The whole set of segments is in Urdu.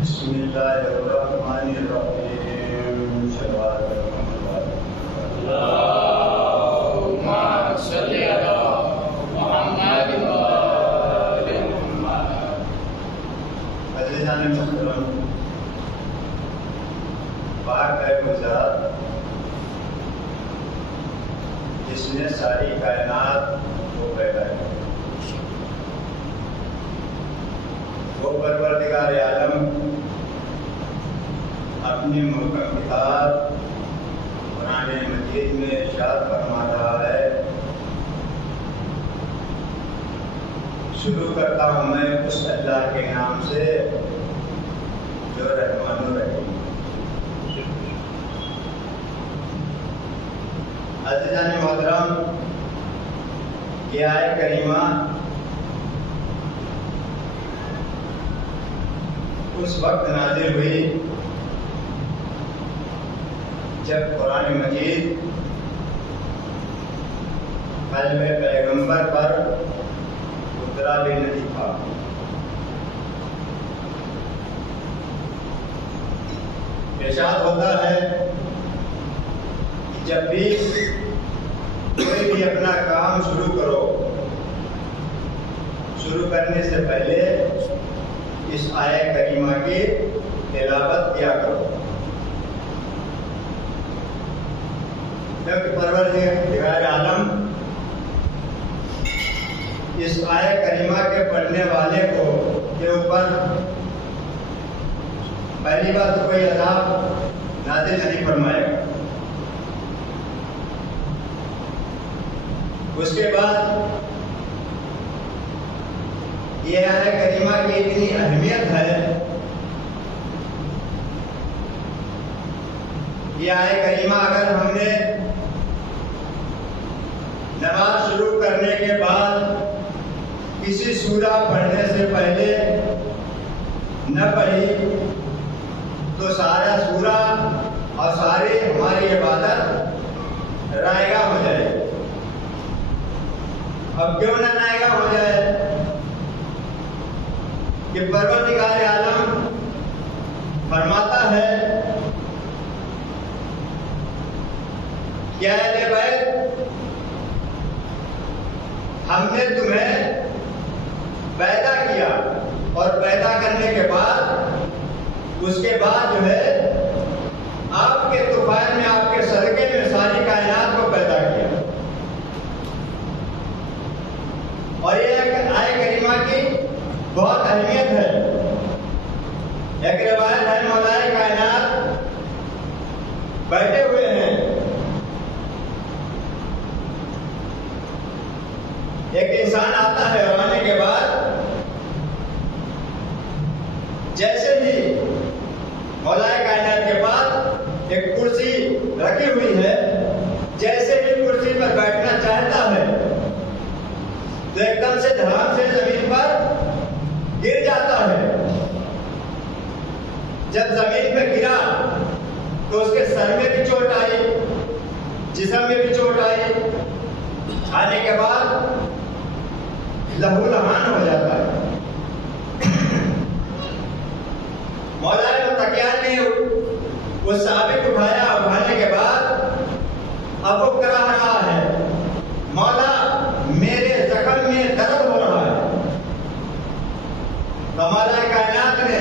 بسم اللہ الرحمن الرحیم اللہم صلی علی محمد وآل محمد۔ عزیزان محترم، پاک ہے وہ ذات جس نے ساری کائنات کو پیدا کیا، وہ پروردگار عالم اپنی محکم کتاب قرآن مجید میں ارشاد فرما رہا ہے، شروع کرتا ہوں میں اس اللہ کے نام سے جو رحمان الرحیم۔ عزیزان محترم، یہ آیت کریمہ اس وقت نازل ہوئی جب قرآن مجید قلب پیغمبر پر اترا بھی نہیں تھا۔ ارشاد ہوتا ہے کہ جب بھی کوئی بھی اپنا کام شروع کرو، شروع کرنے سے پہلے اس آیت کریمہ کی تلاوت کیا کرو، کیونکہ پروردگار عالم اس آیت کریمہ کے پڑھنے والے کو کے اوپر پہلی بار تو کوئی عذاب نازل نہیں فرمائے گا، اس کے بعد یہ آیت کریمہ کی اتنی اہمیت ہے، یہ آیت کریمہ اگر ہم نے نماز شروع کرنے کے بعد کسی سورہ پڑھنے سے پہلے نہ پڑھی تو سارا سورہ اور ساری ہماری عبادت رائے گاہ ہو جائے۔ اب کیوں نہ رائے گاہ ہو جائے کہ پروردگار عالم فرماتا ہے کہ اہل بیت، ہم نے تمہیں پیدا کیا اور پیدا کرنے کے بعد اس کے بعد جو ہے آپ کے طوفان میں، آپ کے صدقے میں ساری کائنات کو پیدا کیا۔ اور یہ آیت کریمہ کی بہت اہمیت ہے۔ ایک روایت ہے، مولا کائنات بیٹھے ہوئے ہیں، ایک انسان آتا ہے اور آنے کے بعد جیسے ہی مولا کائنات کے پاس ایک کرسی رکھی ہوئی ہے، جیسے ہی کرسی پر بیٹھنا چاہتا ہے تو ایک دم سے دھڑام سے زمین پر گر جاتا ہے. جب زمین پہ گرا تو اس کے سر میں بھی چوٹ آئی, جسم میں بھی چوٹ آئی. آنے کے بعد لہو لہان ہو جاتا ہے. مولا متقیہ نے وہ ثابت اٹھایا. اٹھانے کے بعد اب وہ کرا رہا ہے, مولا میرے زخم میں درد ہو رہا ہے. تو مولا کائنات نے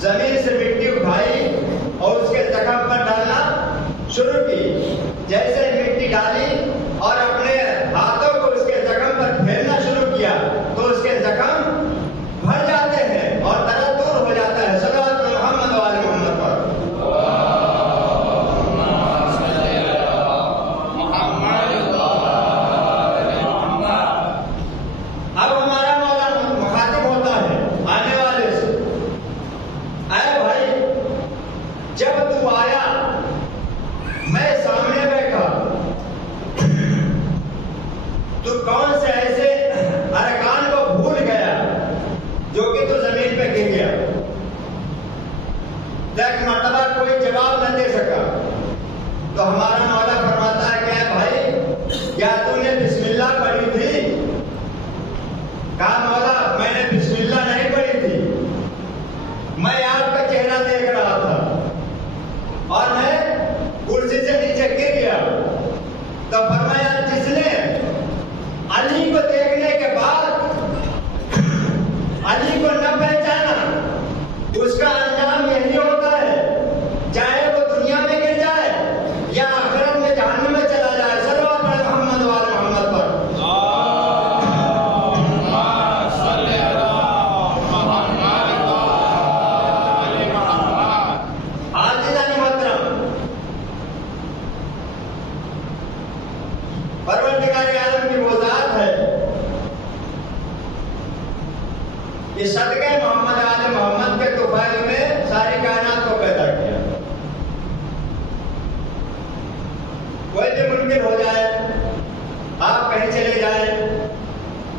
زمین سے مٹی اٹھائی اور اس کے زخم پر ڈالنا شروع کی. جیسے مٹی ڈالی اور اپنے ہاتھوں کو اس کے زخم پر پھیرنا شروع کیا تو اس کے زخم بھر جاتے ہیں اور درد دور ہو جاتا ہے. صلوات محمد و آل محمد پر. اب ہمارا مولا مخاطب ہوتا ہے آنے والے سے, اے بھائی جب تو آیا میں سامنے بیٹھا تو کون سے ایسے ارکان کو بھول گیا جو کہ تو زمین پہ گر گیا. ایک مرتبہ کوئی جواب نہ دے سکا تو ہمارا مولا فرماتا ہے کہ بھائی کیا تو نے بسم اللہ پڑھی تھی؟ کہا مولا میں نے بسم اللہ نہیں پڑھی تھی, میں آپ کا چہرہ دیکھ رہا تھا اور میں کرسی سے نیچے گر گیا. تو فرمایا جس نے علی کو دیکھنے کے بعد علی کو نہ پہچانا اس کا انجام یہی ہوتا ہے, چاہے وہ دنیا میں گر جائے یا آخرت میں جہنم میں چلا جائے. صلوات محمد و آل محمد پر. پروردگار عالم کی وہ ذات ہے کہ صدقہ محمد آل محمد کے طفیل میں ساری کائنات کو پیدا کیا. کوئی بھی ممکن ہو جائے, آپ کہیں چلے جائیں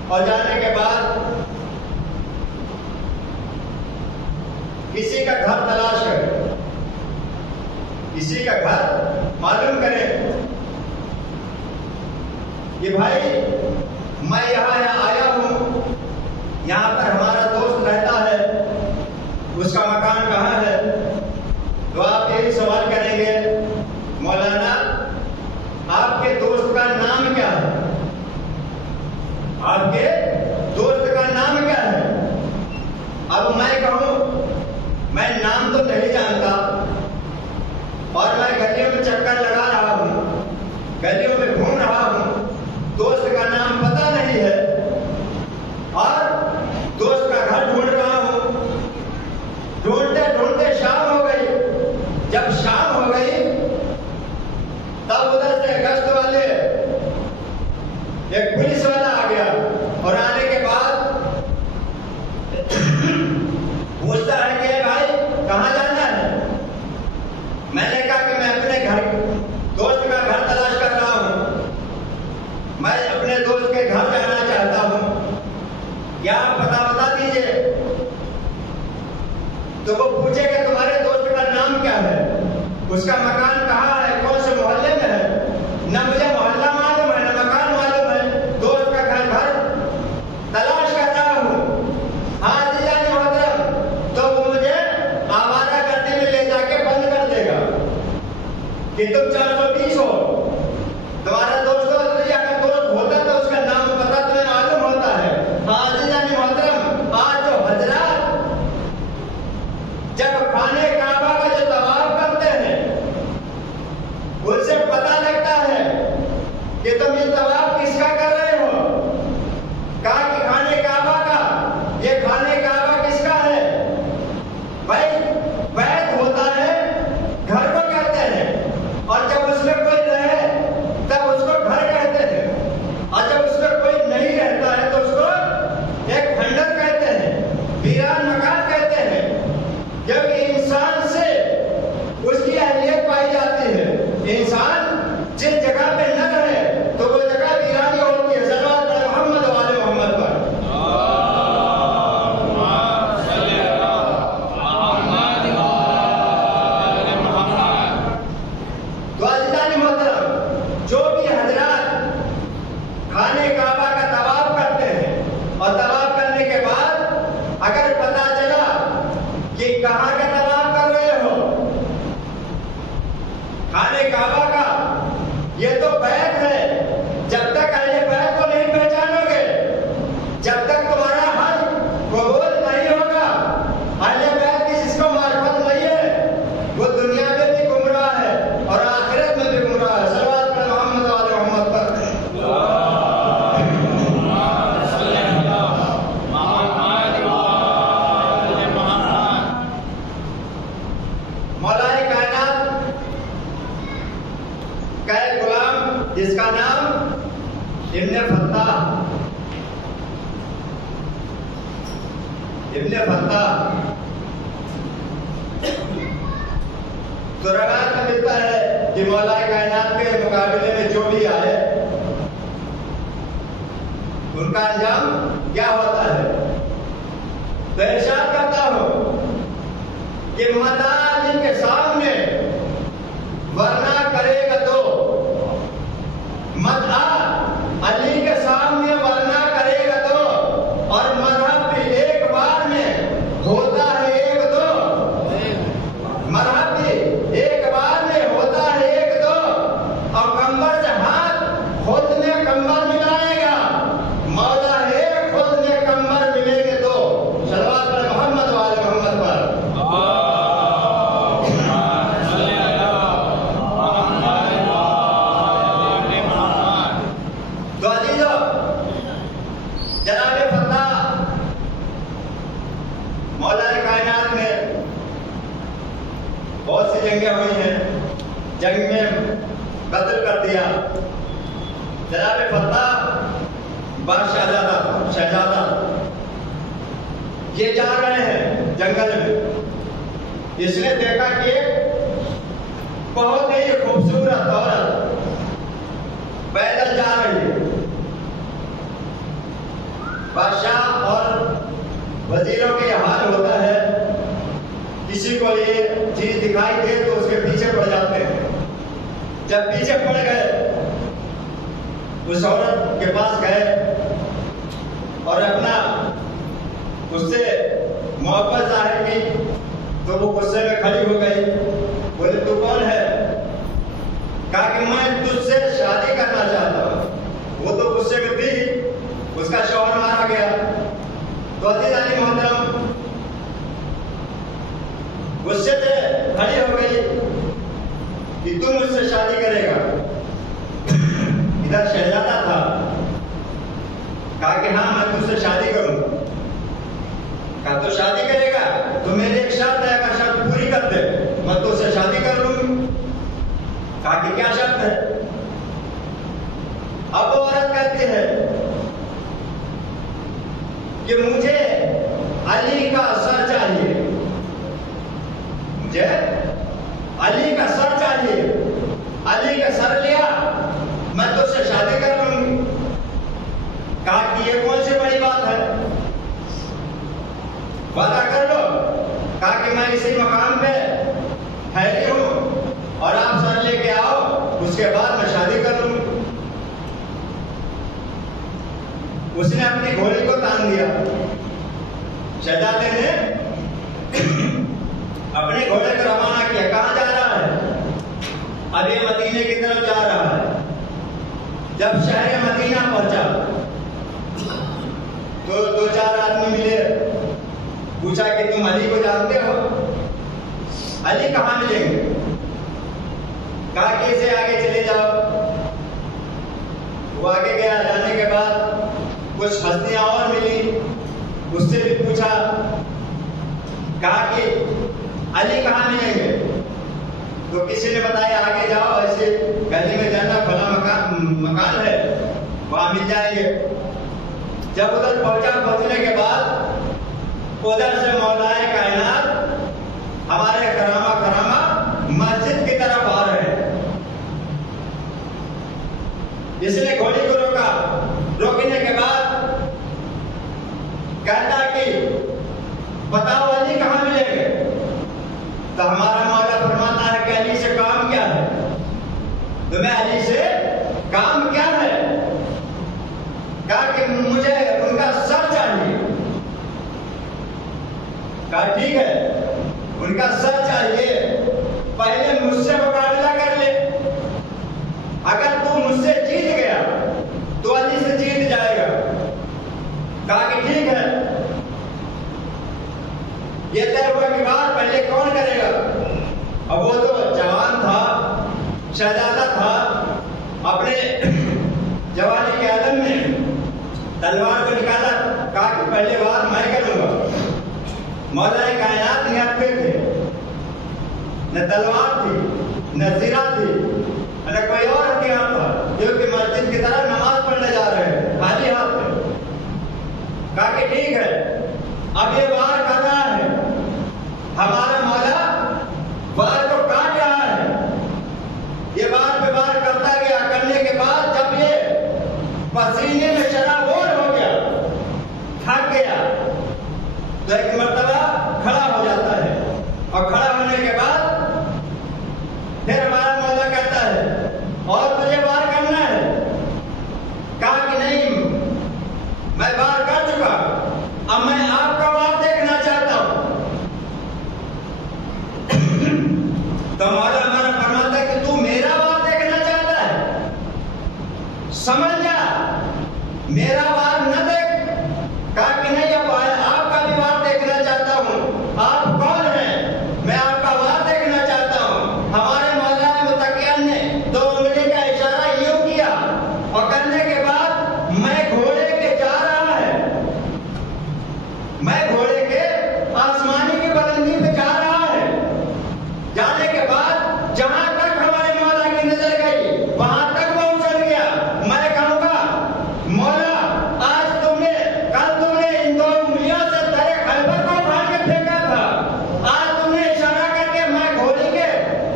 اور جانے کے بعد کسی کا گھر تلاش کریں, کسی کا گھر معلوم کریں کہ بھائی میں یہاں آیا ہوں, یہاں پر ہمارا دوست رہتا ہے, اس کا مکان کہاں ہے؟ تو آپ یہی سوال کریں گے مولانا آپ کے دوست کا نام کیا ہے؟ آپ کے دوست کا نام کیا ہے؟ اب میں کہوں میں نام تو نہیں جانتا اور میں گلیوں میں چکر لگا رہا ہوں, گلیوں میں گھوم رہا ہوں, دوست کا نام پتہ نہیں ہے اور دوست کا گھر ڈھونڈ رہا ہوں. ڈھونڈتے ڈھونڈتے شام ہو گئی. جب شام ہو گئی تب ادھر سے گشت والے ایک پولیس والا آ گیا اور آنے کے بعد پوچھتا ہے کہ بھائی کہاں جانا ہے؟ میں نے کہا کہ میں اپنے گھر دوست کا گھر تلاش کر رہا ہوں, میں اپنے دوست کے گھر جانا چاہتا ہوں, کیا آپ پتہ بتا دیجئے. تو وہ پوچھے کہ تمہارے دوست کا نام کیا ہے, اس کا مکان کہاں ہے, کون سے محلے میں ہے؟ نہ مجھے محلہ معلوم ہے نہ مکان معلوم ہے, دوست کا گھر تلاش کر رہا ہوں. ہاں جی جان محترم, تو وہ مجھے آوارہ گردی میں لے جا کے بند کر دے گا کہ تم 420 ہو. تمہارا دوست اگر دوست ہوتا تو اس کا نام پتہ تمہیں معلوم ہوتا ہے. ہاں جی جان محترم, آج جو حضرات جب خانے کعبہ کا جو طواف کرتے ہیں ابن فتح تو روایت میں ملتا ہے کہ مولا کائنات کے مقابلے میں جو بھی آئے ان کا انجام کیا ہوتا ہے؟ تو ارشاد کرتا ہوں کہ مدع علی کے سامنے ورنہ کرے گا تو مدع علی کے سامنے ورنہ کرے گا تو اور مذہب بھی ایک بار میں ہوتا ہے ایک دو مذہب بھی ایک بار میں ہوتا ہے ایک دو اور کمبر سے ہاتھ خود میں کمبر ملائے گا مولا ہے خود میں کمبر ملے گے تو صلوات پر محمد والے محمد پر تو عزیزو جناب فتح مولا کائنات میں بہت سی جنگیں ہوئی ہیں جنگ میں قتل کر دیا جناب فتح بادشاہ شہزادہ یہ جا رہے ہیں جنگل میں اس نے دیکھا کہ بہت ہی خوبصورت عورت پیدل جا رہی ہے بادشاہ اور وزیروں کے یہ حال ہوتا ہے کسی کو یہ چیز دکھائی دے تو اس کے پیچھے پڑ جاتے ہیں جب پیچھے پڑ گئے اس عورت کے پاس گئے اور اپنا اس سے محبت ظاہر کی تو وہ غصے میں کھڑی ہو گئی بولے تو کون ہے؟ کہا کہ میں تجھ سے شادی کرنا چاہتا ہوں وہ تو غصے میں تھی اس کا شوہر مارا گیا تو عزیز علی محترم غصے سے کھڑی ہو گئی کہ تم مجھ سے شادی کرے گا ادھر شہزادہ تھا کہا کہ ہاں میں تجھ سے شادی کروں گا کہا تو شادی کرے گا تو میری ایک شرط ہے اگر شرط پوری کر دے میں تجھ سے شادی کر لوں گی کہا کہ کیا شرط ہے اب وہ عورت کہتی ہے کہ مجھے علی کا سر چاہیے مجھے علی کا سر چاہیے علی کا سر لیا میں تجھ سے شادی کر لوں گی کہا کہ یہ کون سی بڑی بات ہے وعدہ کر لو کہا کہ میں اسی مقام پہ ٹھہری ہوں اور آپ سر لے کے آؤ اس کے بعد میں شادی کر لوں اس نے اپنی گھوڑی کو تان دیا شہزادے نے اپنے گھوڑے کو روانہ کیا کہاں جا رہا ہے اب یہ مدینے کی طرف جا رہا ہے جب شہر مدینہ پہنچا تو دو چار آدمی ملے پوچھا کہ تم علی کو جانتے ہو علی کہاں ملیں گے کہا کہ اسے آگے چلے جاؤ وہ آگے گیا جانے کے بعد کچھ ہستیاں اور ملی اس سے بھی پوچھا کہا کہ علی کہاں ملیں گے تو کسی نے بتایا آگے جاؤ ایسے گلی میں جانا فلاں مکان ہے وہاں مل جائیں گے جب ادھر پہنچنے کے بعد ادھر سے مولا کائنات ہمارے کرامہ مسجد کی طرف آ رہے ہیں اس نے گھوڑی کو روکا روکنے کے بعد کہتا کہ بتاؤ علی کہاں ملیں گے تو ہمارا مولا فرماتا ہے کہ علی سے کام کیا ہے تمہیں علی سے کام کیا ہے کہا کہ مجھے ان کا سر چاہیے کہا ٹھیک ہے ان کا سر چاہیے پہلے مجھ سے مقابلہ کر لے اگر تو مجھ سے جیت گیا تو علی سے جیت جائے گا کہا کہ ٹھیک ہے یہ طے ہوا کہ بات پہلے کون کرے گا اب وہ تو جوان تھا شہزادہ تھا اپنے جوانی کے عالم میں تلوار کو نکالا کہا کہ پہلے بات میں کروں گا مولا کائنات نیت پہ تھے نہ تلوار تھی نہ زرہ تھی نہ کوئی اور ہتھیار تھا جو کہ مسجد کی طرف نماز پڑھنے جا رہے ہیں خالی ہاتھ میں کہا کہ ٹھیک ہے اب یہ بات گیا تو ایک مرتبہ کھڑا ہو جاتا ہے، اور کھڑا ہونے کے بعد پھر ہمارا مولا کہتا ہے اور تجھے وار کرنا ہے؟ کہا کہ نہیں، میں وار کر چکا، اب میں آپ کا وار دیکھنا چاہتا ہوں۔ تو مولا ہمارا فرماتا ہے کہ تو میرا وار دیکھنا چاہتا ہے، سمجھ جا، میرا وار نہ دیکھ۔ کہا کہ نہیں، اب آپ کا بھی وار دیکھنا چاہتا ہوں۔ آپ کون ہیں؟ میں آپ کا وار دیکھنا چاہتا ہوں۔ ہمارے مولا متقین نے 2 انگلی کا اشارہ یوں کیا، اور کرنے کے بعد میں گھوڑے کے جا رہا ہے، میں گھوڑے کے آسمانی کی بلندی پہ جا رہا ہے۔ جانے کے بعد جہاں تک ہمارے مولا کی نظر گئی وہاں تک وہ اچھل گیا۔ میں کہوں گا مولا، آج کل تم نے ان 2 انگلیوں سے درے خیبر کو اٹھا کے پھینکا تھا، آج تم نے اشارہ کر کے میں گھوڑی کے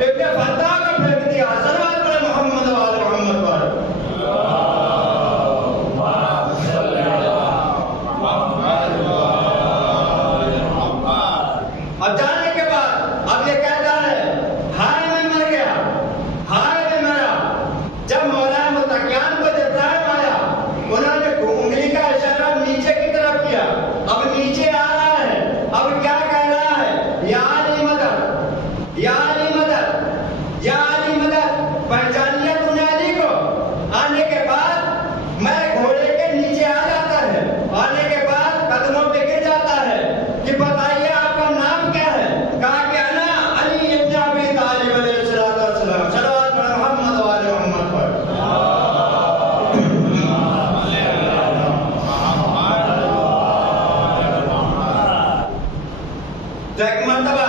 ابن فتح کو پھینک دیا۔ صلوات پڑھیں محمد و آل محمد پر۔ اب جانے کے بعد اب یہ کہتا ہے ہائے میں مر گیا، ہائے میں مرا۔ جب مولا متقیان کو ابراہیم آیا، انہوں نے انگلی کا اشارہ نیچے کی طرف کیا، اب نیچے آ رہا ہے، اب کیا کہہ رہا ہے؟ یا علی مدد، یا علی مدد، یا علی مدد۔ پہچان لیا تو نے علی کو؟ آنے کے بعد میں گھوڑے کے نیچے آ جاتا ہے، آنے کے بعد قدموں پہ گر جاتا ہے کہ بتائیے آپ کا نام کیا ہے؟ کہا کہ انا علی ابن ابی طالب علیہ الصلوۃ والسلام۔ صلوات پڑھیں محمد و آل محمد پر۔ تو ایک مرتبہ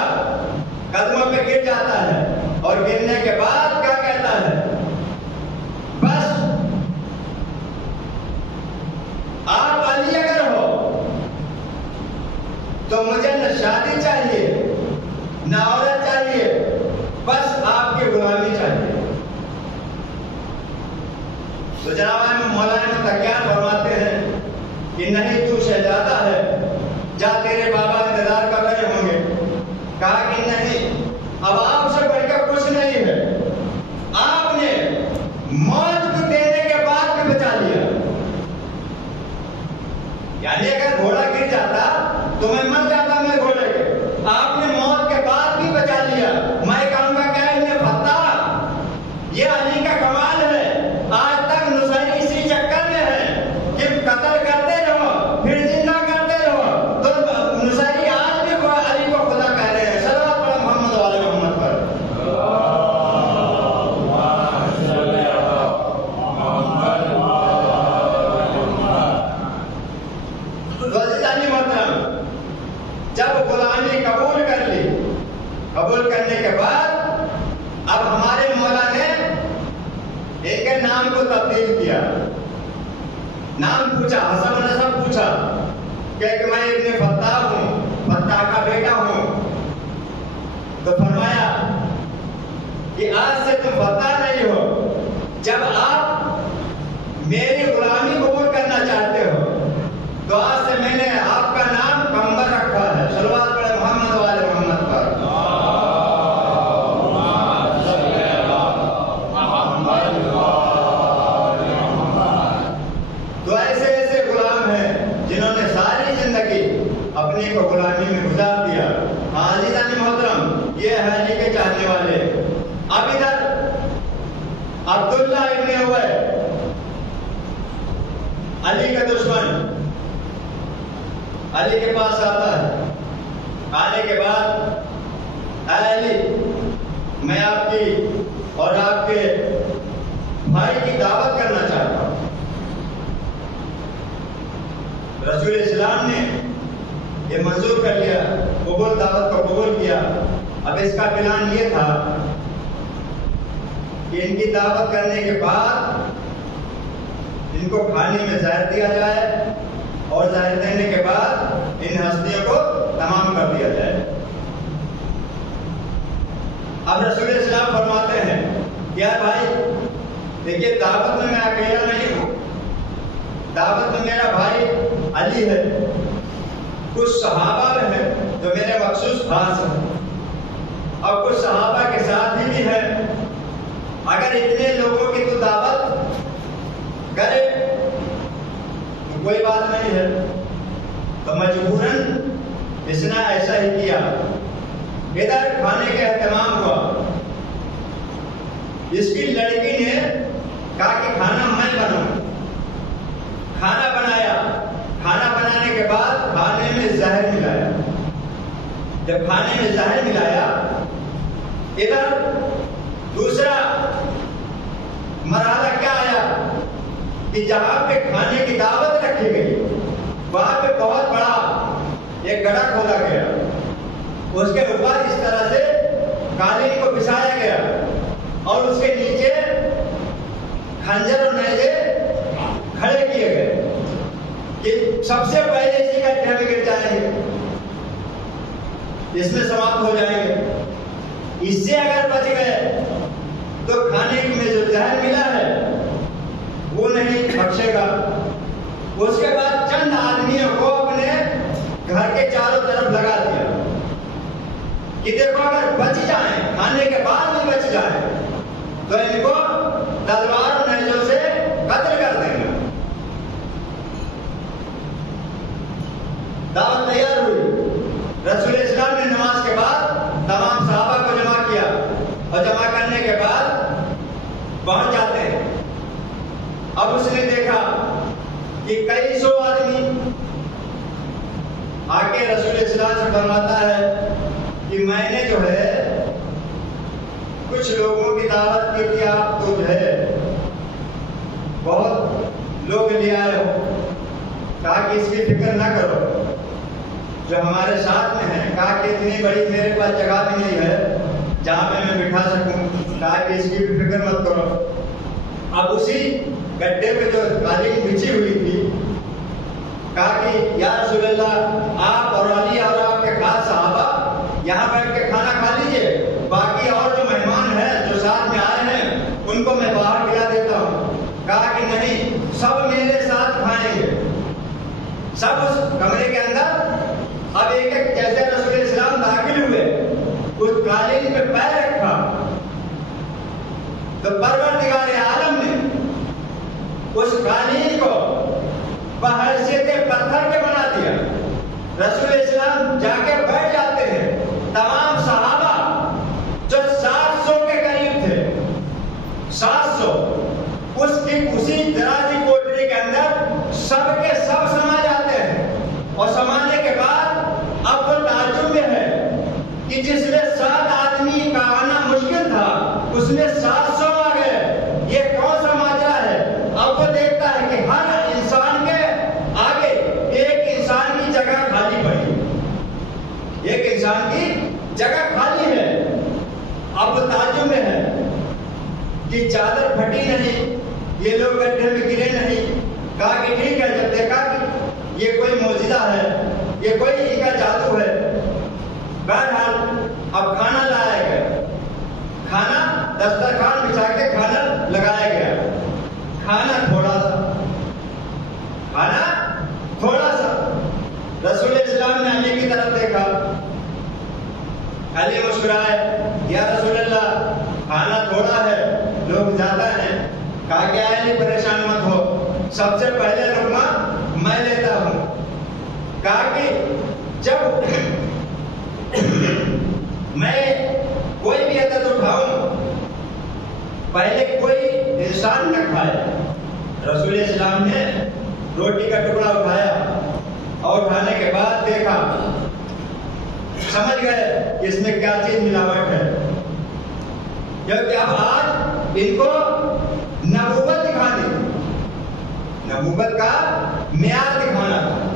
قدموں پہ گر جاتا ہے، اور گرنے کے بعد کیا کہتا ہے؟ بس آپ علی اگر ہو تو مجھے نہ شادی چاہیے نہ عورت چاہیے، بس آپ کی غلامی چاہیے۔ تو جناب مولا متقیان فرماتے ہیں کہ نہیں، تو شہزادہ ہے، جا تیرے بابا انتظار کر رہے ہوں گے۔ کہا کہ نہیں، اب آپ سے بڑھ کر کچھ نہیں ہے، آپ نے موت کو دینے کے بعد بھی بچا لیا۔ یعنی اگر گھوڑا گر جاتا تو میں مر جاتا، میں گھوڑے کے، آپ نے موت کے بعد بھی بچا لیا۔ میں کہوں گا کیا ابن فتح، یہ علی کا کمال ہے۔ آج تک نصیری اسی چکر میں ہے کہ قتل کرتے رہو پھر زندہ کرتے رہو، تو نصیری آج بھی علی کو خدا کہہ رہے ہیں۔ صلوات پڑھیں محمد و آل محمد پر۔ جب غلامی قبول کر لی، قبول کرنے کے بعد اب ہمارے مولا نے ایک نام کو تبدیل کیا، نام پوچھا، حسب و نسب پوچھا کہ میں ابن فتح ہوں، فتح کا بیٹا ہوں۔ تو فرمایا کہ آج سے تم فتح نہیں ہو، جب آپ میری غلامی قبول کرنا چاہتے ہو تو آج سے میں نے آپ کا نام قمر رکھا ہے۔ صلوات پڑھیں محمد و آل محمد پر۔ تو ایسے ایسے غلام ہیں جنہوں نے ساری زندگی اپنی کو غلامی میں گزار دیا۔ عزیزان محترم، یہ ہے علی کے چاہنے والے۔ اب ادھر عبداللہ ابن ابی، علی کا دشمن، علی کے پاس آتا ہے۔ آنے کے بعد اے علی، میں آپ کی اور آپ کے بھائی کی دعوت کرنا چاہتا ہوں۔ رسول اسلام نے یہ منظور کر لیا، قبول، دعوت کو قبول کیا۔ اب اس کا پلان یہ تھا کہ ان کی دعوت کرنے کے بعد ان کو کھانے میں زہر دیا جائے، اور زہر دینے کے بعد ان ہستیوں کو تمام کر دیا جائے۔ اب رسول اسلام فرماتے ہیں کہ یار بھائی دیکھیے، دعوت میں میں اکیلا نہیں ہوں، دعوت میں میرا بھائی علی ہے، کچھ صحابہ میں ہے جو میرے مخصوص خاص ہیں اور کچھ صحابہ کے ساتھ ہی بھی ہے. اگر اتنے لوگوں کی تو دعوت کرے تو کوئی بات نہیں ہے. تو مجبوراً اس نے ایسا ہی کیا. ادھر کھانے کا اہتمام ہوا. اس کی لڑکی نے کہا کہ کھانا میں بناؤں. کھانا بنایا. کھانا بنانے کے بعد کھانے میں زہر ملایا. جب کھانے میں زہر ملایا ادھر دوسرا مرحلہ کیا آیا کہ جہاں پہ کھانے کی دعوت رکھی گئی وہاں پہ بہت بڑا ایک گڑھا کھودا گیا. اس کے اوپر اس طرح سے قالین کو بچھایا گیا اور اس کے نیچے خنجر اور نیزے کھڑے کیے گئے کہ سب سے پہلے اسی کا ڈھہ میں گر جائیں گے, اس میں سماپت ہو جائیں گے. اس سے اگر بچ گئے تو کھانے میں جو زہر ملا ہے وہ نہیں بخشے گا. اس کے بعد چند آدمیوں کو اپنے گھر کے چاروں طرف لگا دیا کہ دیکھو اگر بچ جائیں, کھانے کے بعد بھی بچ جائیں تو ان کو تلوار اور نیزوں سے قتل کر دیں گے. دعوت تیار ہوئی. رسول اسلام نے نماز کے بعد تمام صحابہ کو جمع کیا اور جمع کرنے کے بعد پہنچ جاتے ہیں. اب اس نے دیکھا کہ کئی سو آدمی آ کے رسول اسلام سے فرماتا ہے کہ میں نے جو ہے کچھ لوگوں کی دعوت کی تھی, آپ تو جو ہے بہت لوگ لے آئے ہو. کہا کہ اس کی فکر نہ کرو جو ہمارے ساتھ میں ہیں. کہا کہ اتنی بڑی میرے پاس جگہ بھی نہیں ہے جہاں پہ میں بٹھا سکوں. کہا کہ اس کی بھی فکر مت کرو. اب اسی گڈھے پہ جو قالین بچھی ہوئی تھی کہا کہ یا رسول اللہ آپ اور علی اور آپ کے خاص صحابہ یہاں بیٹھ کے کھانا کھا لیجئے, باقی اور جو مہمان ہیں جو ساتھ میں آئے ہیں ان کو میں باہر کھلا دیتا ہوں. کہا کہ نہیں, سب میرے ساتھ کھائیں گے. سب اس کمرے کے اندر اب ایک ایک جیسے رسول اسلام داخل ہوئے اس قالین پہ پیر رکھا تو پروردگار عالم نے اس قالین کو بحیثیت پتھر کے بنا دیا. رسول اسلام جا کے بیٹھ جاتے ہیں. تمام صحابہ جو 700 کے قریب تھے, 700 اس کی اسی درازی کوٹری کے اندر سب کے سب سما جاتے ہیں. اور سمانے کے بعد اب وہ تعجب میں ہے کہ جس میں 7 آدمی کا آنا مشکل تھا اس میں 700 آ گئے. یہ کون سا ماجرا ہے؟ اب وہ دیکھتا ہے کہ ہر انسان کے آگے ایک انسان کی جگہ خالی پڑی, ایک انسان کی جگہ خالی ہے. اب وہ تعجب میں ہے کہ چادر پھٹی نہیں, یہ لوگ گڈھے میں گرے نہیں. کہا کہ ٹھیک ہے. جب دیکھا کہ یہ کوئی معجزہ ہے, یہ کوئی ان کا جادو ہے, بہرحال اب کھانا لایا گیا. کھانا دسترخوان بچھا کے کھانا لگایا گیا. کھانا تھوڑا سا. رسول اسلام نے علی کی طرف دیکھا. علی مسکرائے, یا رسول اللہ کھانا تھوڑا ہے, لوگ زیادہ ہیں. کہا کہ علی پریشان مت ہو, سب سے پہلے لقمہ میں لیتا ہوں. کہا کہ جب میں کوئی بھی عدد اٹھاؤں پہلے کوئی انسان نہ کھائے. رسول اسلام نے روٹی کا ٹکڑا اٹھایا اور اٹھانے کے بعد دیکھا, سمجھ گئے کہ اس میں کیا چیز ملاوٹ ہے. کیونکہ اب آج ان کو نبوت دکھانی, نبوت کا معیار دکھانا تھا.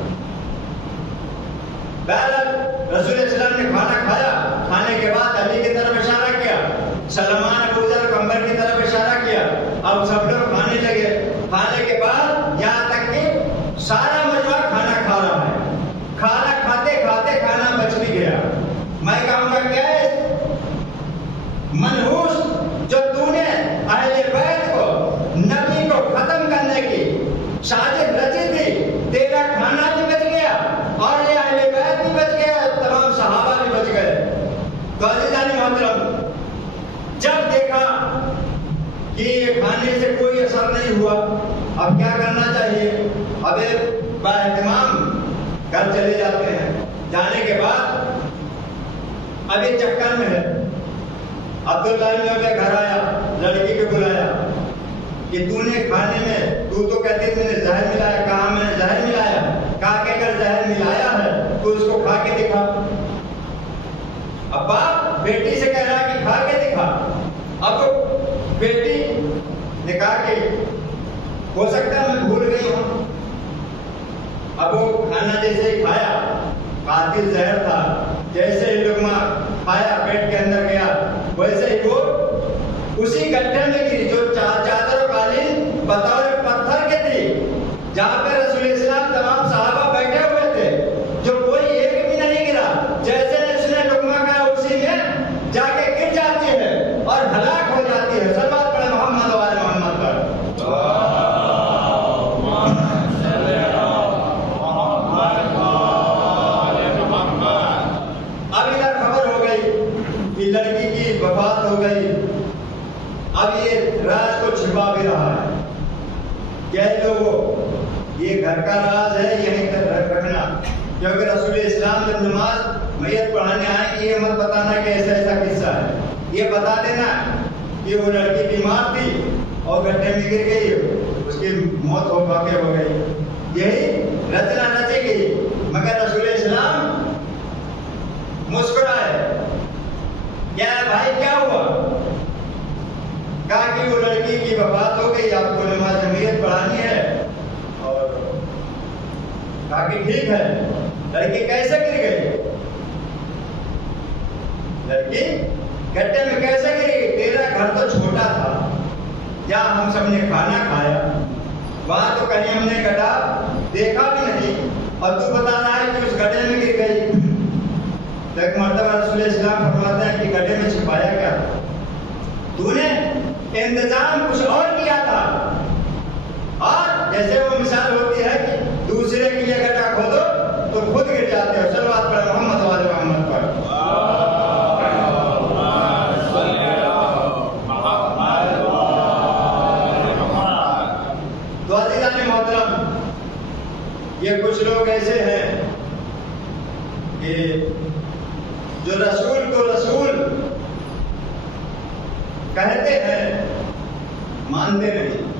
بہرحال رسول اسلام نے کھانا کھایا. کھانے کے بعد علی کی طرف اشارہ کیا, سلمان ابو ذر قمر کی طرف اشارہ کیا. اب سب لوگ کھانے لگے. کھانے کے بعد یہاں تک کہ سارا مجمع کھانا کھا رہا ہے. کھانا کھاتے کھاتے کھانا بچ بھی گیا. میں کہوں گا کیا ہے منحوس جو تو نے اہل بیت کو, نبی کو ختم کرنے کی سازش رچی تھی, تیرا کھانا بھی بچ گیا اور یہ اہل عزیزان محترم، جب دیکھا کہ کھانے سے کوئی اثر نہیں ہوا، اب کیا کرنا چاہیے؟ اب بااہتمام گھر چلے جاتے ہیں۔ جانے کے بعد اب یہ چکر میں ہے، عبداللہ بن ابی گھر آیا، لڑکی کو بلایا کہ تو نے کھانے میں، تو کہتی تم نے زہر ملایا، کہاں میں نے زہر ملایا؟ کہا کہ اگر زہر ملایا ہے تو اس کو کھا کے دکھا۔ اب باپ بیٹی سے کہہ رہا کہ کھا کے دکھا۔ اب بیٹی نے کہا کہ ہو سکتا ہے میں بھول گئی ہوں۔ اب وہ کھانا جیسے ہی کھایا، قاتل زہر تھا، جیسے ہی لقمہ کھایا پیٹ کے اندر گیا، ویسے ہی وہ اسی گڈھے میں گری جو چادر و قالین بطور پتھر کے تھی، جہاں پہ رسول اسلام تمام صحابہ بیٹھے ہوئے تھے، جو کوئی ایک بھی نہیں گرا۔ جیسے اس نے لقمہ کھایا اسی میں جا کے گر جاتی ہے اور ہلاک ہو جاتی ہے۔ صلوات پڑھیں محمد و آل محمد پر۔ اب ادھر خبر ہو گئی کہ لڑکی کی وفات ہو گئی۔ اب یہ راز کو چھپا بھی رہا ہے کہ اے لوگوں، یہ گھر کا راز ہے، یہیں تک رکھنا، کیونکہ رسول اسلام جب نماز میت پڑھانے آئیں گے یہ مت بتانا کہ ایسا ایسا قصہ ہے، یہ بتا دینا کہ وہ لڑکی بیمار تھی اور گڈھے میں گر گئی، اس کی موت واقع ہو گئی، یہی رچنا رچی گئی۔ مگر رسول اسلام مسکرائے، کیا بھائی کیا ہوا؟ کہا کہ وہ لڑکی کی وفات ہو گئی، آپ کو نماز میت پڑھانی ہے، اور کہا کہ ٹھیک ہے۔ لڑکی کیسے گر گئی؟ لڑکی گڈھے میں کیسے گری؟ تیرا گھر تو چھوٹا تھا، جہاں ہم سب نے کھانا کھایا، وہاں تو کہیں ہم نے گڈھا دیکھا بھی نہیں، اور تو بتا رہا ہے کہ اس گڈھے میں گر گئی۔ تو ایک مرتبہ رسول اسلام فرماتے ہیں کہ گڈھے میں چھپایا کیا تھا؟ تو نے انتظام کچھ اور کیا تھا۔ اور جیسے وہ مثال ہوتی ہے کہ دوسرے کے لیے گڈھا کھودو تو خود گر جاتے ہو۔ صلوات پڑھیں محمد و آل محمد پر۔ تو عزیزان محترم، یہ کچھ لوگ ایسے ہیں کہ جو رسول کو رسول کہتے ہیں، مانتے نہیں۔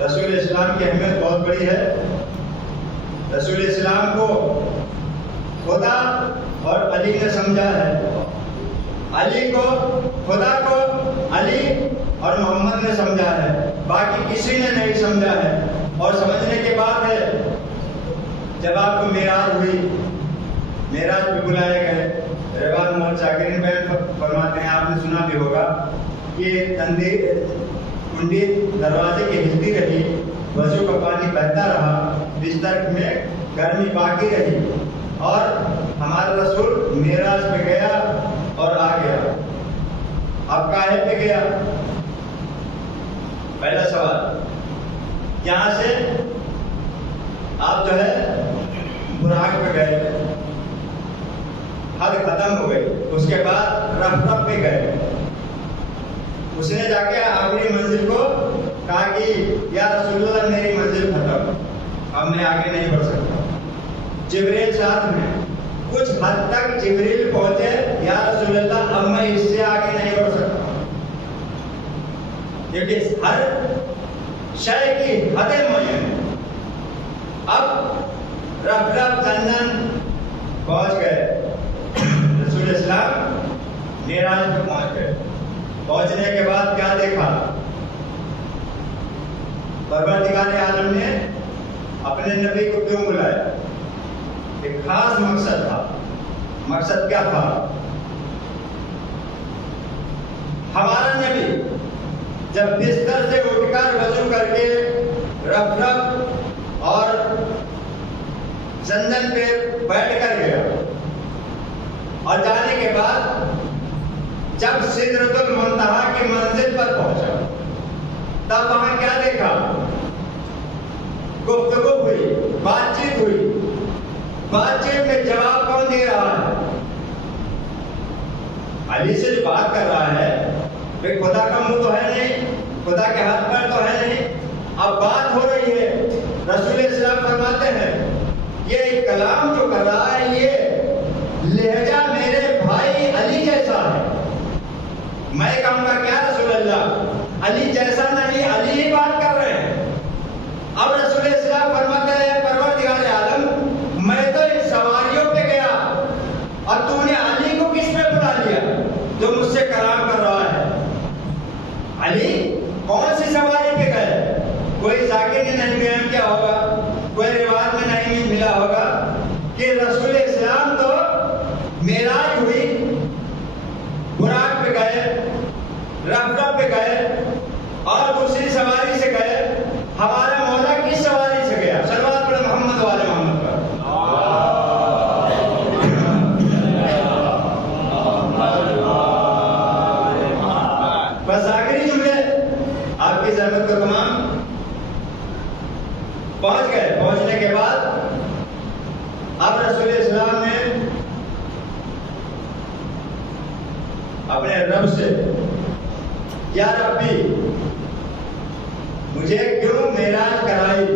رسول اسلام کی اہمیت بہت بڑی ہے۔ رسول اسلام کو خدا اور علی نے سمجھا ہے، علی کو خدا کو علی اور محمد نے سمجھا ہے، باقی کسی نے نہیں سمجھا ہے۔ اور سمجھنے کے بعد ہے جب آپ کو معراج ہوئی، معراج پہ بلائے گئے، رحمان محمد شاکرین بہن فرماتے ہیں، آپ نے سنا بھی ہوگا کہ کنڈی دروازے کی ہلتی رہی، وضو کا پانی بہتا رہا، بستر میں گرمی باقی رہی، اور ہمارا رسول معراج پہ گیا اور آ گیا۔ اب کاہے پہ گیا؟ پہلا سوال، یہاں سے آپ جو ہے براق پہ گئے، حد ختم ہو گئی، اس کے بعد رفرف پہ گئے۔ اس نے جا کے آخری منزل کو کہا کہ یا رسول اللہ میری منزل ختم، اب میں آگے نہیں بڑھ سکتا۔ جبریل ساتھ میں، کچھ حد تک جبریل پہنچے، یا رسول اللہ اب میں اس سے آگے نہیں بڑھ سکتا، کیونکہ ہر شے کی حدیں معین ہیں۔ اب رف رف چندن پہنچ گئے، رسول اسلام معراج پہ پہنچ گئے۔ پہنچنے کے بعد کیا دیکھا؟ پروردگار عالم نے اپنے نبی کو کیوں بلایا؟ ایک خاص مقصد تھا۔ مقصد کیا تھا؟ ہمارا نبی جب بستر سے اٹھ کر وضو کر کے رف رف اور زندن پہ بیٹھ کر گیا، اور جانے کے بعد جب سدرۃ المنتہا کی منزل پر پہنچا، تب وہاں کیا دیکھا؟ گفتگو ہوئی، بات چیت ہوئی۔ بات چیت میں جواب کون دے رہا ہے؟ علی سے جو بات کر رہا ہے بھائی خدا کا منہ تو ہے نہیں، خدا کے ہاتھ پیر تو ہے نہیں، اب بات ہو رہی ہے۔ رسول اسلام فرماتے ہیں یہ کلام جو کر رہا ہے یہ لہجہ میرے بھائی علی جیسا ہے۔ میں کہوں گا کیا رسول اللہ، علی جیسا نہیں، علی ہی بات کر رہے ہیں۔ اب رسول اسلام فرماتے ہیں پروردگار عالم میں تو ان سواریوں پہ گیا اور تو نے علی کو کس پہ بلا لیا جو مجھ سے کلام کر رہا ہے؟ علی کون سی سواری پہ گئے؟ کوئی ذاکر نے نہیں بیان کیا ہوگا، کوئی روایت میں نہیں ملا ہوگا کہ رسول اسلام تو معراج ہوئی، براق پہ گئے، رفقہ پہ گئے اور دوسری سواری سے گئے۔ ہمارا مولا کس سواری سے گیا؟ صلوات پڑھ محمد والے محمد پر۔ بس آخری جملے آپ کی زحمت کو تمام پہنچ گئے۔ پہنچنے کے بعد اب رسول اسلام نے اپنے رب سے یا ربی مجھے کیوں معراج کرائی؟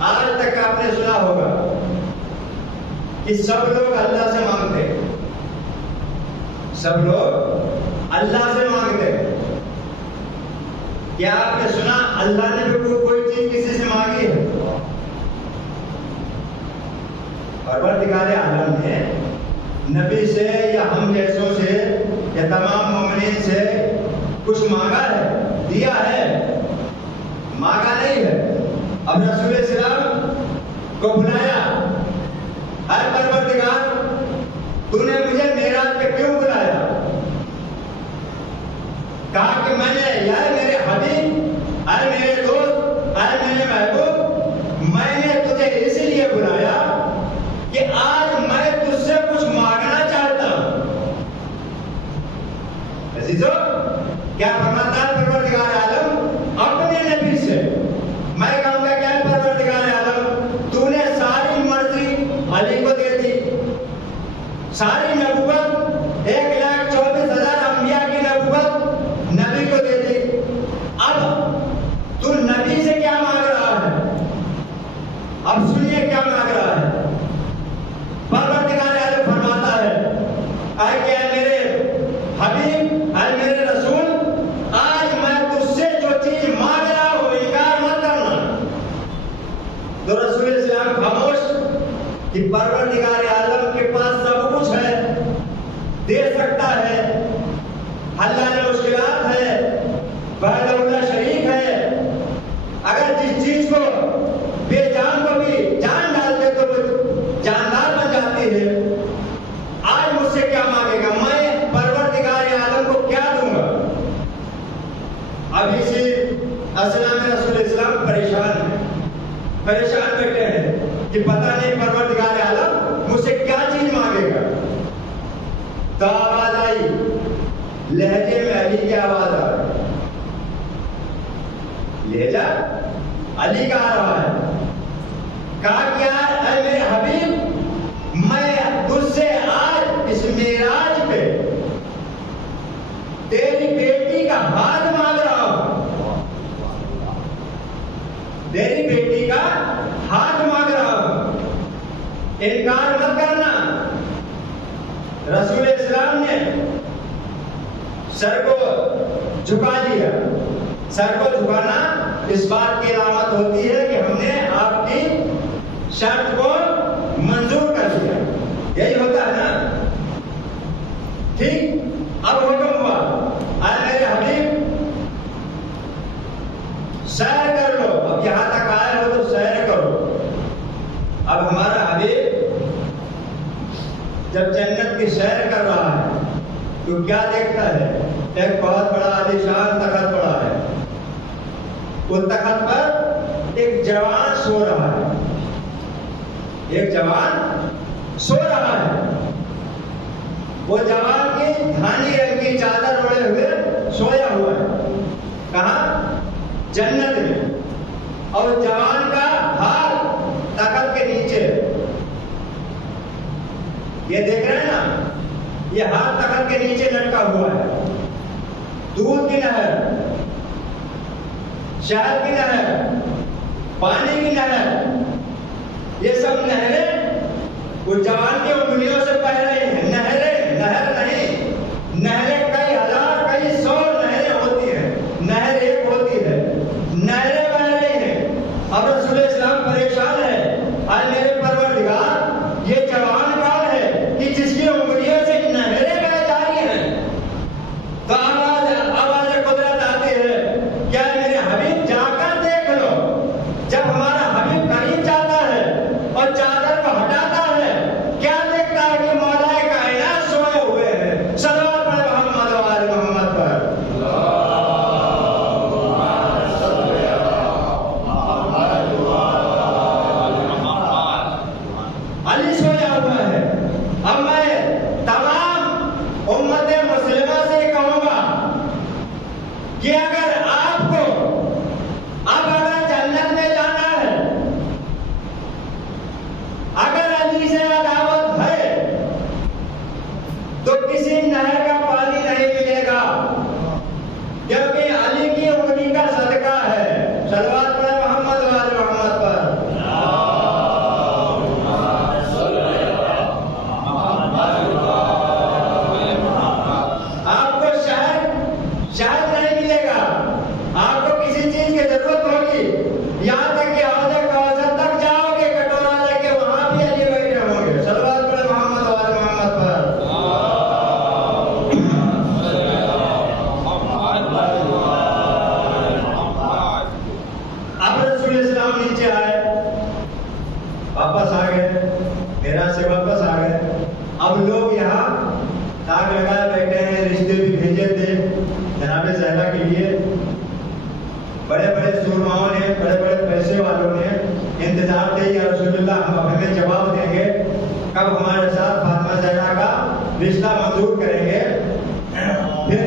آج تک آپ نے سنا ہوگا کہ سب لوگ اللہ سے مانگتے، سب لوگ اللہ سے مانگتے۔ کیا آپ نے سنا اللہ نے بھی کوئی چیز کسی سے مانگی ہے؟ پروردگار عالم نے نبی سے یا ہم جیسوں سے یا تمام مومنین سے کچھ مانگا ہے، دیا ہے؟ مانگا نہیں ہے۔ اب رسول اسلام کو بلایا، اے پروردگار تو نے مجھے معراج پہ کیوں بلایا؟ کہا کہ میں نے، یا میرے حبیب، اے میرے دوست، اے میرے محبوب، میں نے تجھے اس لیے بلایا کہ آج میں تجھ سے کچھ مانگنا چاہتا ہوں۔ عزیزو کیا فرماتا ہے پروردگار عالم اپنے نبی سے؟ میں کہوں گا کیا پروردگار عالم تو نے ساری مرضی علی کو دے دی، ساری نبوت 1,24,000 انبیاء کی نبوت نبی کو دے دی۔ اب تو نبی سے کیا مانگ رہا ہے؟ اب سنیے کیا مانگ رہا ہے۔ پروردگار عالم فرماتا ہے اے کیا میرے حبیب، اے میرے رسول، آج میں تجھ سے جو چیز مانگ رہا ہوں انکار مت کرنا۔ تو رسول اسلام خاموش کہ پروردگار عالم کے پاس سب کچھ ہے، دے سکتا ہے، حل مشکلات ہے، وحدہ شریک ہے۔ اگر جس چیز کو بے جان کو بھی جان ڈالتے تو وہ جاندار بن جاتی ہے۔ آج مجھ سے کیا مانگے گا؟ میں پروردگار عالم کو کیا دوں گا؟ اب اسی اصلا میں رسول اسلام پریشان ہے، پریشان بیٹھے ہیں کہ پتہ نہیں پروردگار عالم مجھ سے کیا چیز مانگے گا۔ تو آواز آئی، لہجے میں علی کی آواز آ رہی، لہجہ علی کا آ رہا ہے۔ کہا کیا اے میرے حبیب میں تجھ سے آج اس معراج پہ تیری بیٹی کا ہاتھ مانگ رہا ہوں، تیری بیٹی کا ہاتھ مانگ رہا ہوں، انکار مت کرنا۔ رسول اسلام نے سر کو جھکا دیا۔ سر کو جھکانا اس بات کی علامت ہوتی ہے کہ ہم نے آپ کی شرط کو منظور کر دیا، یہی ہوتا ہے نا۔ ٹھیک، اب حکم ہوا اے میرے حبیب سیر کر لو، اب یہاں تک آئے ہو تو سیر کرو۔ اب ہمارا حبیب جب جنت کی سیر کر رہا ہے تو کیا دیکھتا ہے؟ ایک بہت بڑا عالیشان تخت پڑا ہے، اس تخت پر ایک جوان سو رہا ہے، ایک جوان سو رہا ہے۔ وہ جوان کی دھانی رنگ کی چادر اوڑھے ہوئے سویا ہوا ہے، کہاں؟ جنت میں۔ اور جوان کا ہاتھ تخت کے نیچے، یہ دیکھ رہے ہیں نا، یہ ہاتھ تخت کے نیچے لٹکا ہوا ہے. دودھ کی نہر، شہد کی نہر، پانی کی نہر، یہ سب نہریں وہ جوان کی انگلیوں سے بہ رہی ہیں. نہریں نہر نہیں، نہریں کئی ہزار کئی سو نہریں ہوتی ہیں، نہر ایک ہوتی ہے. نہریں بہ رہی ہیں. اب رسول اسلام پریشان ہے. آج میرے پروردگار یہ جوان کون ہے کہ جس کی انگلیوں سے نہریں بہ جا رہی ہیں؟ تو آواز قدرت آتی ہے، کیا میرے حبیب جا کر دیکھ لو. جب ہمارا حبیب قریب جاتا ہے اور چادر کو ہٹاتا ہے، کیا دیکھتا ہے کہ مولا کائنات سوئے ہوئے ہیں. صلوات پڑھیں محمد و آل محمد پر. علی سویا ہوا ہے. اب میں تمام امت مسلمہ سے کہوں گا کہ اگر آپ کو اب اگر جنت میں جانا ہے، اگر علی سے عداوت ہے، تو کسی نہر کا پانی نہیں ملے گا، کیونکہ علی کی انگلی کا صدقہ ہے. صلوات پڑھیں محمد و آل محمد پر. آپ کو شہد نہیں ملے گا، آپ کو کسی چیز کی ضرورت ہوگی، یہاں تک کہ حوض کوثر تک جاؤ گے کٹورا لے کے، وہاں بھی علی بیٹھے ہوں گے. صلوات پڑھیں محمد و آل محمد پر. اب رسول اسلام نیچے آئے، واپس آ گئے، میرا سے واپس آ گئے. اب لوگ یہاں تاک لگائے بیٹھے ہیں. رشتے بھی بھیجے تھے جناب زہرا کے لیے. بڑے بڑے سورماؤں نے، بڑے بڑے پیسے والوں نے انتظار تھے، یا رسول اللہ ہم ہمیں جواب دیں گے کب ہمارے ساتھ فاطمہ زہرا کا رشتہ منظور کریں گے. پھر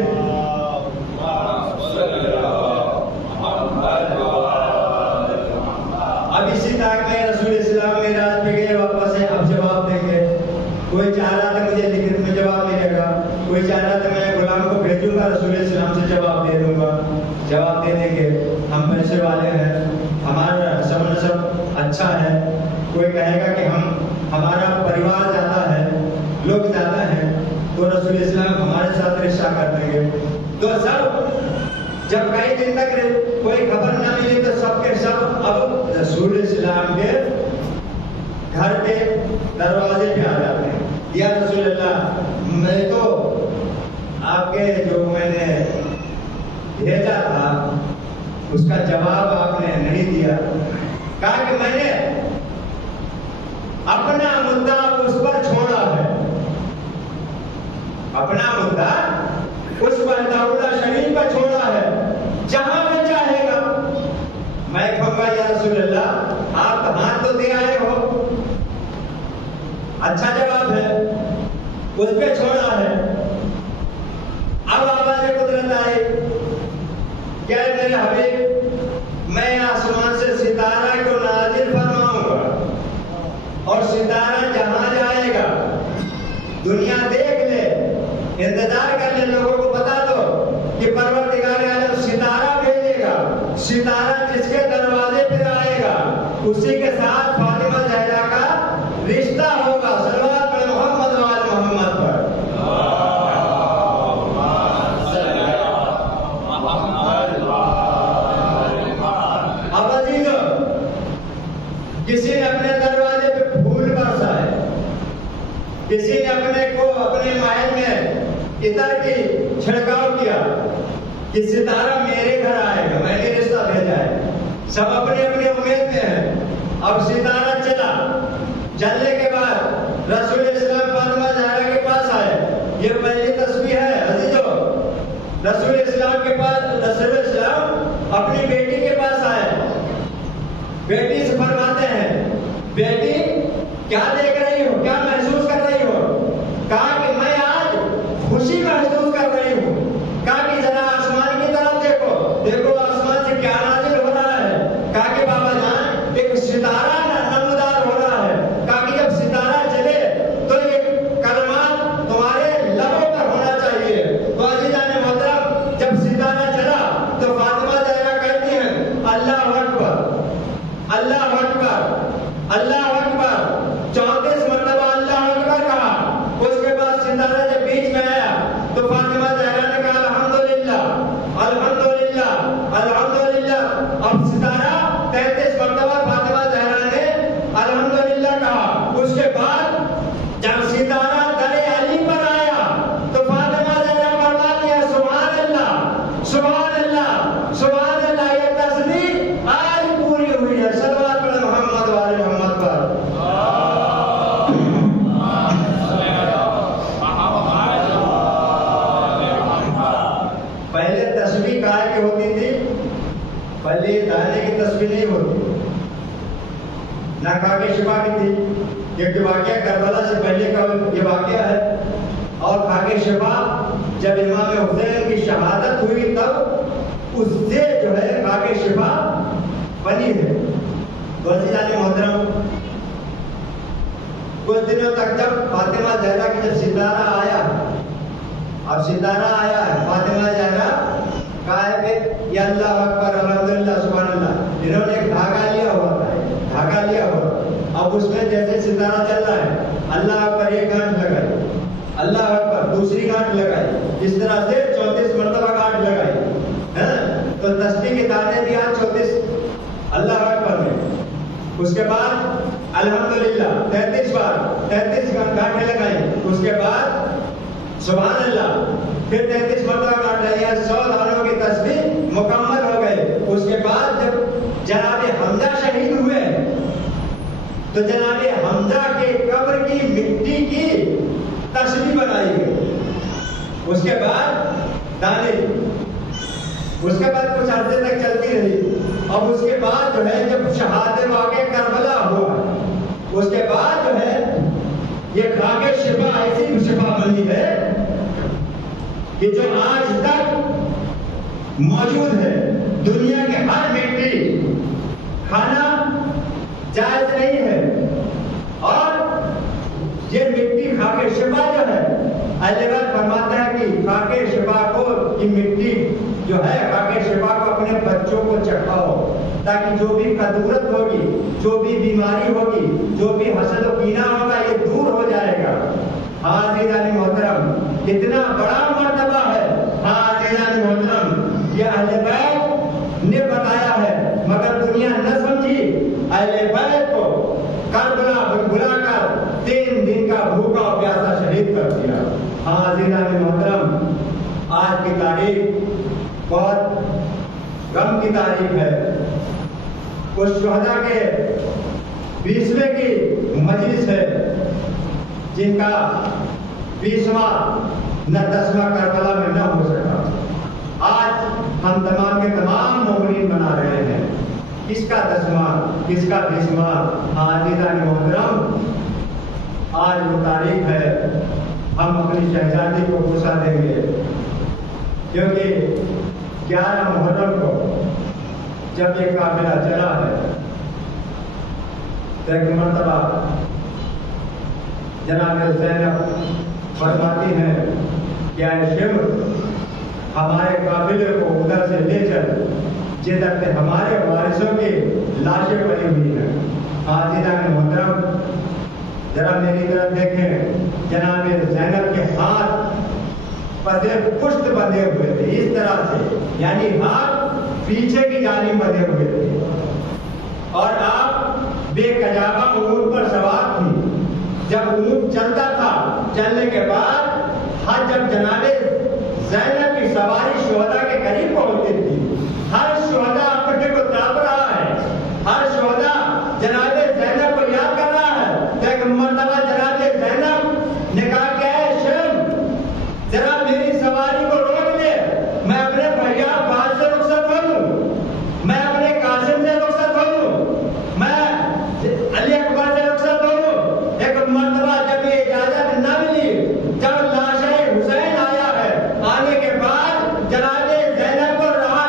اب اسی طرح میں رسول اسلام معراج پہ گئے، واپس سے اب جواب دیں گے. کوئی چاہ رہا تھا مجھے لکھت میں جواب ملے گا، کوئی چاہ رہا تھا میں غلام کو بھیجوں گا رسول اسلام سے جواب دے دوں گا. جواب دے دیں گے. ہم پیسے والے ہیں، ہمارا سب نسب اچھا ہے. کوئی کہے گا کہ ہمارا پریوار زیادہ ہے، لوگ زیادہ ہیں، تو رسول اسلام ہمارے ساتھ رشتہ کر دیں گے. تو سب جب کئی دن تک کوئی خبر نہ ملی تو سب کے سب اب رسول اسلام کے گھر کے دروازے پہ آ جاتے ہیں. یا رسول اللہ، میں تو آپ کے جو میں نے بھیجا تھا اس کا جواب آپ نے نہیں دیا. کہا کہ میں نے اپنا مدعا اس پر چھوڑا ہے، اپنا مدعا اس وحدہ شریف پر چھوڑا ہے، جہاں میں چاہے گا. میں کہوں گا یا رسول اللہ آپ ہاتھ تو دے آئے ہو، اچھا جواب ہے، اس پہ چھوڑا ہے. اب آواز قدرت آئی، کیا میرے حبیب میں آسمان سے ستارہ کو نازل فرماؤں گا، اور ستارہ جہاں جائے گا دنیا دیکھ لے، انتظار کر لے، لوگوں کو بتا دو کہ پروردگار عالم ستارہ بھیجے گا. ستارہ جس کے دروازے پہ آئے گا اسی کے ساتھ فاطمہ زہرا کا رشتہ ہوگا. صلوات پڑھیں محمد و آل محمد پر. اب عزیزو، کسی نے اپنے دروازے پہ پھول برسائے، کسی نے اپنے محل میں عطر کی چھڑکاؤ کیا کہ ستارہ میرے گھر آئے گا، میں نے رشتہ بھیجا ہے. سب اپنے اپنے امید میں ہیں. اب ستارہ چلا، چلنے کے بعد رسول اسلام فاطمہ زہرا کے پاس آئے. یہ پہلی تصویر ہے عزیزو. رسول اسلام کے پاس، رسول اسلام اپنی بیٹی کے پاس آئے. بیٹی سے فرماتے ہیں، بیٹی کیا دیکھ رہی ہو، کیا محسوس کر رہی ہو؟ کہا کہ میں آج خوشی محسوس کر رہی ہوں. کہا کہ ذرا آسمان کی طرف دیکھو، دیکھو آسمان سے کیا نازل ہو رہا ہے. کہا کہ بابا جان ایک ستارہ نمودار ہو رہا ہے. کہا کہ جب ستارہ چلے تو یہ کلمات تمہارے پہلے یہ دانے کی تصویر نہیں ہوتی، نہ خاک شفا کی تھی، کیونکہ واقعہ کربلا سے پہلے کا یہ واقعہ ہے. اور خاک شفا جب امام حسین کی شہادت ہوئی تب اس سے جو ہے خاک شفا بنی ہے. تو عزیزان محترم، کچھ دنوں تک جب فاطمہ زہرا کی جب ستارہ آیا، اب ستارہ آیا ہے، فاطمہ زہرا کہا ہے کہ یا اللہ اکبر الحمدللہ سبحان اللہ، انہوں نے ایک دھاگا لیا ہوا تھا، دھاگا لیا ہوا، اب اس میں جیسے ستارہ چل رہا ہے، اللہ اکبر ایک گانٹھ لگائی، اللہ اکبر دوسری گانٹھ لگائی، اس طرح سے 34 مرتبہ گانٹھ لگائی. تو تسبیح کے دانے بھی آج 34 اللہ اکبر میں. اس کے بعد الحمدللہ 33 بار 33 گانٹھیں لگائی. اس کے بعد سبحان اللہ پھر 33 مرتبہ گانٹھ لگائی. 100 دانوں کی تسبیح مکمل ہو گئے. اس کے بعد جب جناب حمزہ شہید ہوئے تو جناب حمزہ کے قبر کی مٹی کی تسبیح بنائی گئی. اس کے بعد دانے، اس کے بعد کچھ عرصے تک چلتی رہی. اب اس کے بعد جو ہے جب شہادت واقع کربلا ہوا، اس کے بعد جو ہے یہ خاک شفا ایسی شفا بنی ہے کہ جو آج تک موجود ہے. دنیا کے ہر مٹی کھانا جائز نہیں ہے، اور یہ مٹی خاک شفا جو ہے اہل بیت فرماتے ہیں کہ خاک شفا کو، یہ مٹی جو ہے خاک شفا کو اپنے بچوں کو چکھاؤ، تاکہ جو بھی کدورت ہوگی، جو بھی بیماری ہوگی، جو بھی حسد و کینہ ہوگا، یہ دور ہو جائے گا. عزیزان محترم، کتنا بڑا مرتبہ ہے. عزیزان محترم، یہ اہل بیت نے بتایا ہے، مگر دنیا نہ سمجھی. اہل بیت کو کربلا بلا کر 3 دن کا بھوکا و پیاسا شہید کر دیا. عزیزان محترم، آج کی تاریخ بہت غم کی تاریخ ہے. کچھ شہداء کے 20ویں کی مجلس ہے، جن کا 20واں نہ 10واں کربلا میں نہ ہو سکا. آج ہم تمام کے تمام مومنین منا رہے ہیں. کس کا 10واں، کس کا 20واں. عزیزان محترم، آج وہ تاریخ ہے، ہم اپنی شہزادی کو غصہ دیں گے، کیونکہ 11 محرم کو جب یہ قافلہ چلا ہے تو ایک مرتبہ جناب زینب فرماتی ہیں کہ اے شمر، ہمارے قافلے کو ادھر سے لے چل جدھر سے ہمارے وارثوں کی لاشیں پڑی ہوئی ہیں. عزیزان محترم، ذرا میری طرف دیکھیں. جناب زینب کے ہاتھ پدے پشت بندھے ہوئے تھے اس طرح سے، یعنی ہاتھ پیچھے کی جانب بندھے ہوئے تھے، اور آپ بے کجاوا اونٹ پر سوار تھی. جب اونٹ چلتا تھا، چلنے کے بعد جب جناب زینب کی سواری شہداء کے قریب پہنچتی تھی، ہر شہداء اپنے کو تڑپ رہا ہے، ہر شہداء جناب زینب کو یاد کر رہا ہے. تو ایک مرتبہ جناب زینب نے کہا کہ اے شم، ذرا میری سواری کو روک لے، میں اپنے بھیا عباس سے رخصت ہو لوں، میں اپنے قاسم سے رخصت ہو لوں، میں علی اکبر سے رخصت ہو لوں. ایک مرتبہ جب یہ اجازت نہ ملی، جب لاشِ حسین آیا ہے، آنے کے بعد جناب زینب کو رہا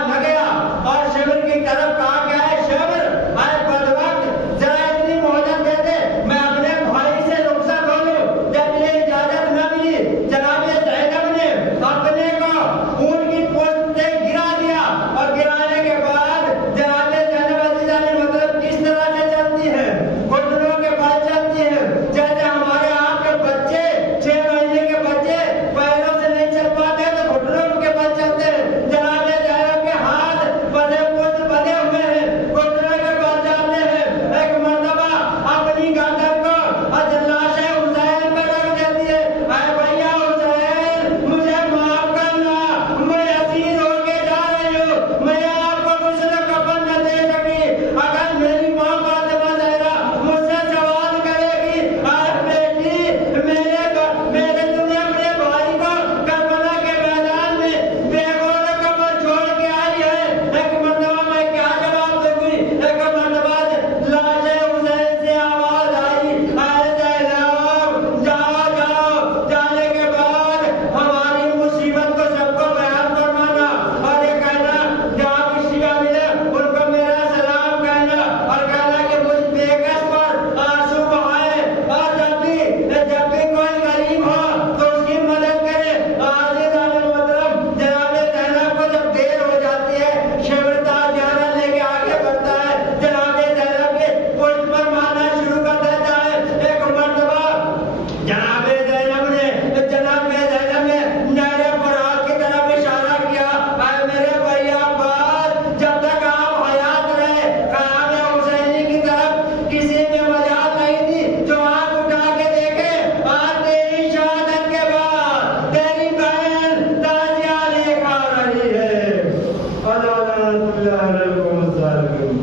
أفلح القوم الظالمون.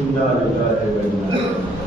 إنا لله وإنا إليه راجعون.